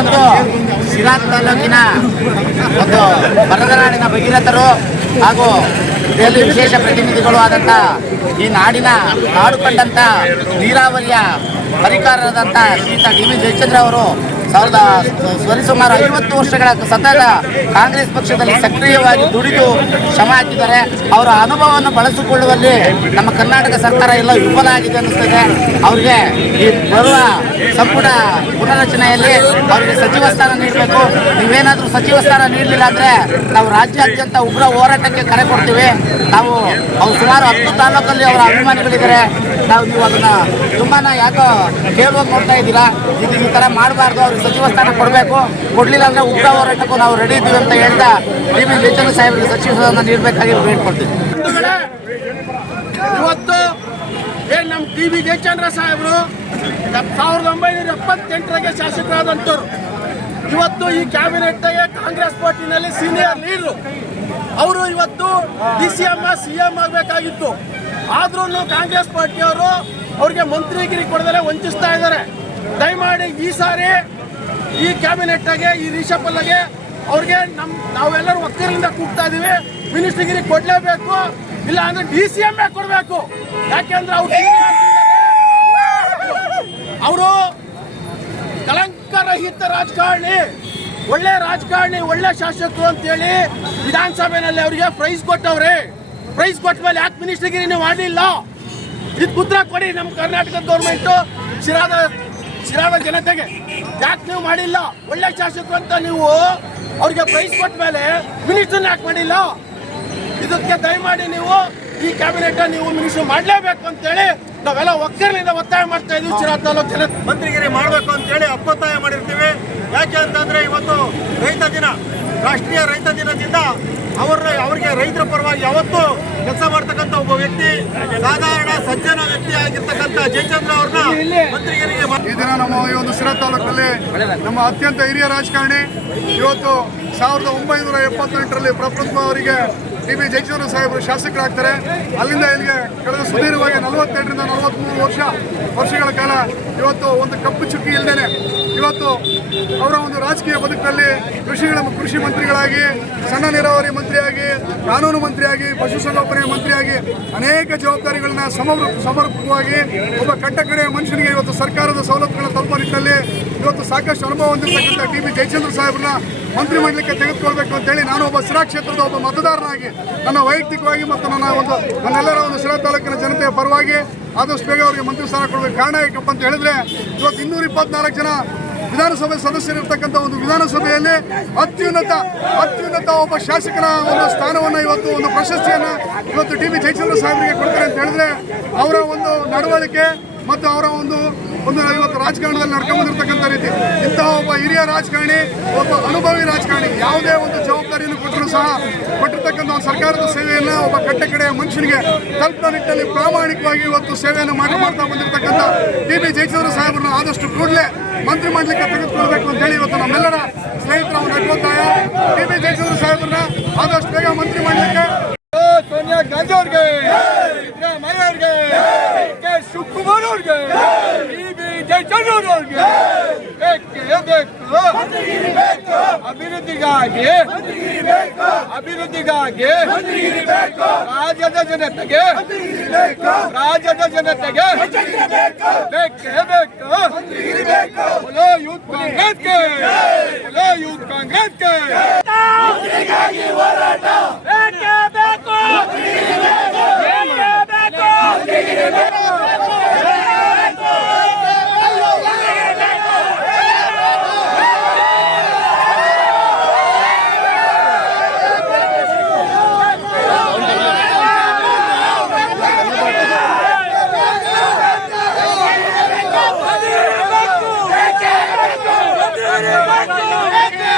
ಇವತ್ತು ಶಿರಾ ತಾಲೂಕಿನ ಒಂದು ಬರದನಾಡಿನ ಭಗೀರಥರು ಹಾಗೂ ಇದರಲ್ಲಿ ವಿಶೇಷ ಪ್ರತಿನಿಧಿಗಳು ಆದಂಥ ಈ ನಾಡಿನ ನಾಡು ಕಂಡಂಥ ನೀರಾವರಿಯ ಪರಿಕಾರರಾದಂಥ ಶ್ರೀಯುತ ಡಿ ವಿ ಜಯಚಂದ್ರ ಅವರು ಸಾವಿರದ ಸರಿಸುಮಾರು ಐವತ್ತು ವರ್ಷಗಳ ಸತತ ಕಾಂಗ್ರೆಸ್ ಪಕ್ಷದಲ್ಲಿ ಸಕ್ರಿಯವಾಗಿ ದುಡಿದು ಶ್ರಮ ಹಾಕಿದ್ದಾರೆ. ಅವರ ಅನುಭವವನ್ನು ಬಳಸಿಕೊಳ್ಳುವಲ್ಲಿ ನಮ್ಮ ಕರ್ನಾಟಕ ಸರ್ಕಾರ ಎಲ್ಲ ವಿಫಲ ಆಗಿದೆ ಅನ್ನಿಸ್ತದೆ. ಅವರಿಗೆ ಈ ಬರುವ ಸಂಪುಟ ಪುನರಚನೆಯಲ್ಲಿ ಅವರಿಗೆ ಸಚಿವ ಸ್ಥಾನ ನೀಡಬೇಕು. ನೀವೇನಾದರೂ ಸಚಿವ ಸ್ಥಾನ ನೀಡಲಿಲ್ಲ ಅಂದರೆ ನಾವು ರಾಜ್ಯಾದ್ಯಂತ ಉಗ್ರ ಹೋರಾಟಕ್ಕೆ ಕರೆ ಕೊಡ್ತೀವಿ. ನಾವು ಅವ್ರು ಸುಮಾರು ಹತ್ತು ತಾಲೂಕಲ್ಲಿ ಅವರ ಅಭಿಮಾನಿಗಳಿದ್ದಾರೆ. ನಾವು ನೀವು ಅದನ್ನ ತುಂಬಾ ಯಾಕೋ ಕೇಳುವಾಗ ನೋಡ್ತಾ ಇದ್ದೀರಾ? ಇದು ಈ ಥರ ಮಾಡಬಾರ್ದು ಅವ್ರಿಗೆ ಸಚಿವ ಸ್ಥಾನ ಕೊಡಬೇಕು. ಕೊಡಲಿಲ್ಲ ಅಂದರೆ ಉಗ್ರ ಹೋರಾಟಕ್ಕೂ ನಾವು ರೆಡಿ ಇದ್ದೀವಿ ಅಂತ ಹೇಳ್ತಾ ಟಿ ಬಿ ಜಯಚಂದ್ರ ಸಾಹೇಬರಿಗೆ ಸಚಿವ ಸ್ಥಾನ ನೀಡಬೇಕಾಗಿ ಬಂಧುಗಳೇ, ಇವತ್ತು ಏನ್ ನಮ್ಮ ಟಿ ಬಿ ಜಯಚಂದ್ರ ಸಾಹೇಬರು ಸಾವಿರದ ಒಂಬೈನೂರ ಎಪ್ಪತ್ತೆಂಟರಾಗೆ ಶಾಸಕರಾದಂಥವ್ರು. ಇವತ್ತು ಈ ಕ್ಯಾಬಿನೆಟ್ಗೆ ಕಾಂಗ್ರೆಸ್ ಪಾರ್ಟಿನಲ್ಲಿ ಸೀನಿಯರ್ ಲೀಡರು ಅವರು ಇವತ್ತು D C M C M ಆಗಬೇಕಾಗಿತ್ತು. ಆದ್ರೂ ಕಾಂಗ್ರೆಸ್ ಪಾರ್ಟಿಯವರು ಅವ್ರಿಗೆ ಮಂತ್ರಿಗಿರಿ ಕೊಡದಲ್ಲೇ ವಂಚಿಸ್ತಾ ಇದ್ದಾರೆ. ದಯಮಾಡಿ ಈ ಸಾರಿ ಈ ಕ್ಯಾಬಿನೆಟ್ಗೆ ಈ ರಿಷಪಲ್ಗೆ ಅವ್ರಿಗೆ ನಮ್ ನಾವೆಲ್ಲರೂ ಒಕ್ಕರಿಂದ ಕೂಗ್ತಾ ಇದೀವಿ. ಮಿನಿಸ್ಟ್ರಿಗಿರಿ ಕೊಡಲೇಬೇಕು ಇಲ್ಲ ಅಂದ್ರೆ ಡಿ ಸಿ ಎಂ ಕೊಡಬೇಕು. ಯಾಕೆಂದ್ರೆ ಅವ್ರು ಅವರು ಕಳಂಕರಹಿತ ರಾಜಕಾರಣಿ, ಒಳ್ಳೆ ರಾಜಕಾರಣಿ, ಒಳ್ಳೆ ಶಾಸಕರು ಅಂತೇಳಿ ವಿಧಾನಸಭೆಯಲ್ಲಿ ಅವರಿಗೆ ಪ್ರೈಸ್ ಕೊಟ್ಟವ್ರೆ. ಪ್ರೈಸ್ ಕೊಟ್ಟ ಮೇಲೆ ಯಾಕೆ ಮಿನಿಸ್ಟ್ರಿಗಿರಿ ನೀವು ಮಾಡಲಿಲ್ಲ ಇದು ಉತ್ತರ ಕೊಡಿ ನಮ್ಮ ಕರ್ನಾಟಕ ಗೌರ್ಮೆಂಟು ಶಿರಾದ ಶಿರಾದ ಜನತೆಗೆ. ಯಾಕೆ ನೀವು ಮಾಡಿಲ್ಲ? ಒಳ್ಳೆ ಶಾಸಕರು ಅಂತ ನೀವು ಅವ್ರಿಗೆ ಪ್ರೈಸ್ ಕೊಟ್ಟ ಮೇಲೆ ಮಿನಿಸ್ಟರ್ನ ಯಾಕೆ ಮಾಡಿಲ್ಲ? ಇದಕ್ಕೆ ದಯಮಾಡಿ ನೀವು ಈ ಕ್ಯಾಬಿನೆಟ್ ನೀವು ಮಿನಿಸ್ಟರ್ ಮಾಡಲೇಬೇಕು ಅಂತೇಳಿ ನಾವೆಲ್ಲ ಒಕ್ಕರ್ಲಿಂದ ಒತ್ತಾಯ ಮಾಡ್ತಾ ಇದ್ವಿ. ಚಿರಾ ತಾಲೂಕು ಜನ ಮಂತ್ರಿಗಿರಿ ಮಾಡಬೇಕು ಅಂತೇಳಿ ಅಪ್ಪತ್ತಾಯ ಮಾಡಿರ್ತೀವಿ. ಯಾಕೆ ಅಂತಂದ್ರೆ ಇವತ್ತು ರೈತ ದಿನ, ರಾಷ್ಟ್ರೀಯ ರೈತ ದಿನದಿಂದ ಅವ್ರನ್ನ, ಅವರಿಗೆ ರೈತರ ಪರವಾಗಿ ಯಾವತ್ತೂ ಕೆಲಸ ಮಾಡ್ತಕ್ಕಂಥ ಒಬ್ಬ ವ್ಯಕ್ತಿ, ಸಾಧಾರಣ ಸಜ್ಜನ ವ್ಯಕ್ತಿ ಆಗಿರ್ತಕ್ಕಂಥ ಜಯಚಂದ್ರ ಅವ್ರನ್ನ ಮಂತ್ರಿಗಿರಿಗೆ ಈ ದಿನ ನಮ್ಮ ಈ ಒಂದು ಸಿರಾ ತಾಲೂಕಲ್ಲಿ ನಮ್ಮ ಅತ್ಯಂತ ಹಿರಿಯ ರಾಜಕಾರಣಿ ಇವತ್ತು ಸಾವಿರದ ಒಂಬೈನೂರ ಎಪ್ಪತ್ತೆಂಟರಲ್ಲಿ ಪ್ರಪ್ರಥಮ ಅವರಿಗೆ ಡಿ ಬಿ ಜಯಚಂದ್ರ ಸಾಹೇಬರು ಶಾಸಕರಾಗ್ತಾರೆ. ಅಲ್ಲಿಂದ ಇಲ್ಲಿಗೆ ಕಳೆದ ಸುದೀರ್ಘವಾಗಿ ನಲವತ್ತೆರಡರಿಂದ ನಲವತ್ತ್ಮೂರು ವರ್ಷ, ವರ್ಷಗಳ ಕಾಲ ಇವತ್ತು ಒಂದು ಕಪ್ಪು ಚುಕ್ಕಿ ಇಲ್ಲದೇನೆ ಇವತ್ತು ಅವರ ಒಂದು ರಾಜಕೀಯ ಬದುಕಲ್ಲಿ ಕೃಷಿಗಳ ಕೃಷಿ ಮಂತ್ರಿಗಳಾಗಿ, ಸಣ್ಣ ನೀರಾವರಿ ಮಂತ್ರಿಯಾಗಿ, ಕಾನೂನು ಮಂತ್ರಿಯಾಗಿ, ಪಶುಸಂಗೋಪನೆ ಮಂತ್ರಿಯಾಗಿ ಅನೇಕ ಜವಾಬ್ದಾರಿಗಳನ್ನ ಸಮರ್ಪ ಸಮರ್ಪಕವಾಗಿ ಒಬ್ಬ ಕಟ್ಟಕಡೆಯ ಮನುಷ್ಯನಿಗೆ ಇವತ್ತು ಸರ್ಕಾರದ ಸವಲತ್ತುಗಳನ್ನ ತಲುಪೋ ನಿಟ್ಟಿನಲ್ಲಿ ಇವತ್ತು ಸಾಕಷ್ಟು ಅನುಭವ ಹೊಂದಿರತಕ್ಕಂಥ ಟಿ ಬಿ ಜಯಚಂದ್ರ ಸಾಹೇಬ್ರನ್ನ ಮಂತ್ರಿ ಮಾಡಲಿಕ್ಕೆ ತೆಗೆದುಕೊಳ್ಬೇಕು ಅಂತೇಳಿ ನಾನು ಒಬ್ಬ ಸಿರಾ ಕ್ಷೇತ್ರದ ಒಬ್ಬ ಮತದಾರನಾಗಿ, ನನ್ನ ವೈಯಕ್ತಿಕವಾಗಿ ಮತ್ತು ನನ್ನ ಒಂದು ನನ್ನೆಲ್ಲರ ಒಂದು ಸಿರಾ ತಾಲೂಕಿನ ಜನತೆಯ ಪರವಾಗಿ ಆದಷ್ಟು ಬೇಗ ಅವರಿಗೆ ಮಂತ್ರಿ ಸ್ಥಾನ ಕೊಡಬೇಕು. ಕಾರಣ ಯಾಕಪ್ಪ ಅಂತ ಹೇಳಿದ್ರೆ, ಇವತ್ತು ಇನ್ನೂರ ಇಪ್ಪತ್ನಾಲ್ಕು ಜನ ವಿಧಾನಸಭೆ ಸದಸ್ಯರಿರ್ತಕ್ಕಂಥ ಒಂದು ವಿಧಾನಸಭೆಯಲ್ಲಿ ಅತ್ಯುನ್ನತ ಅತ್ಯುನ್ನತ ಒಬ್ಬ ಶಾಸಕನ ಒಂದು ಸ್ಥಾನವನ್ನು ಇವತ್ತು ಒಂದು ಪ್ರಶಸ್ತಿಯನ್ನು ಇವತ್ತು ಡಿ ಬಿ ಜಯಚಂದ್ರ ಸಾಹೇಬರಿಗೆ ಕೊಡ್ತಾರೆ ಅಂತ ಹೇಳಿದ್ರೆ, ಅವರ ಒಂದು ನಡವಳಿಕೆ ಮತ್ತು ಅವರ ಒಂದು ಒಂದು ಇವತ್ತು ರಾಜಕಾರಣದಲ್ಲಿ ನಡ್ಕೊಂಡ್ಬಂದಿರ್ತಕ್ಕಂಥ ರೀತಿ. ಇಂತಹ ಒಬ್ಬ ಹಿರಿಯ ರಾಜಕಾರಣಿ, ಒಬ್ಬ ಅನುಭವಿ ರಾಜಕಾರಣಿ ಯಾವುದೇ ಒಂದು ಜವಾಬ್ದಾರಿಯನ್ನು ಕೊಟ್ಟರು ಸಹ ಕೊಟ್ಟಿರ್ತಕ್ಕಂಥ ಒಂದು ಸರ್ಕಾರದ ಸೇವೆಯನ್ನು ಒಬ್ಬ ಕಟ್ಟೆ ಕಡೆಯ ಮನುಷ್ಯನಿಗೆ ಕಲ್ಪನ ನಿಟ್ಟಿನಲ್ಲಿ ಪ್ರಾಮಾಣಿಕವಾಗಿ ಇವತ್ತು ಸೇವೆಯನ್ನು ಮಾಡಿ ಮಾಡ್ತಾ ಬಂದಿರತಕ್ಕಂಥ ಟಿ ಬಿ ಜಯಚಂದ್ರ ಸಾಹೇಬರನ್ನು ಆದಷ್ಟು ಕೂಡಲೇ ಮಂತ್ರಿ ಮಾಡಲಿಕ್ಕೆ ತೆಗೆದುಕೊಳ್ಬೇಕು ಅಂತ ಹೇಳಿ ಇವತ್ತು ನಮ್ಮೆಲ್ಲರ ಸ್ನೇಹಿತರ ಒಂದು ಅಡ್ವತ್ತಾಯ ಟಿ ಬಿ ಜಯಚಂದ್ರ ಸಾಹೇಬರನ್ನ ಆದಷ್ಟು ಬೇಗ ಮಂತ್ರಿ ಮಾಡಲಿಕ್ಕೆ. ಸೋನಿಯಾ ಗಾಂಧಿ ಅವ್ರಿಗೆ. ಸಿದ್ದರಾಮಯ್ಯ ಅವ್ರಿಗೆ ಚಂದ್ರೂರವ್ರಿಗೆ ಬೇಕೇ? ಬೇಕು ಅಭಿವೃದ್ಧಿಗಾಗಿ. ಅಭಿವೃದ್ಧಿಗಾಗಿ. ರಾಜ್ಯದ ಜನತೆಗೆ. ರಾಜ್ಯದ ಜನತೆಗೆ. ಬೇಕು ಹಲೋ ಯೂತ್ ಕಾಂಗ್ರೆಸ್ಗೆ. ಯೂತ್ ಕಾಂಗ್ರೆಸ್ಗೆ. ಹೋರಾಟ. Echo! Echo!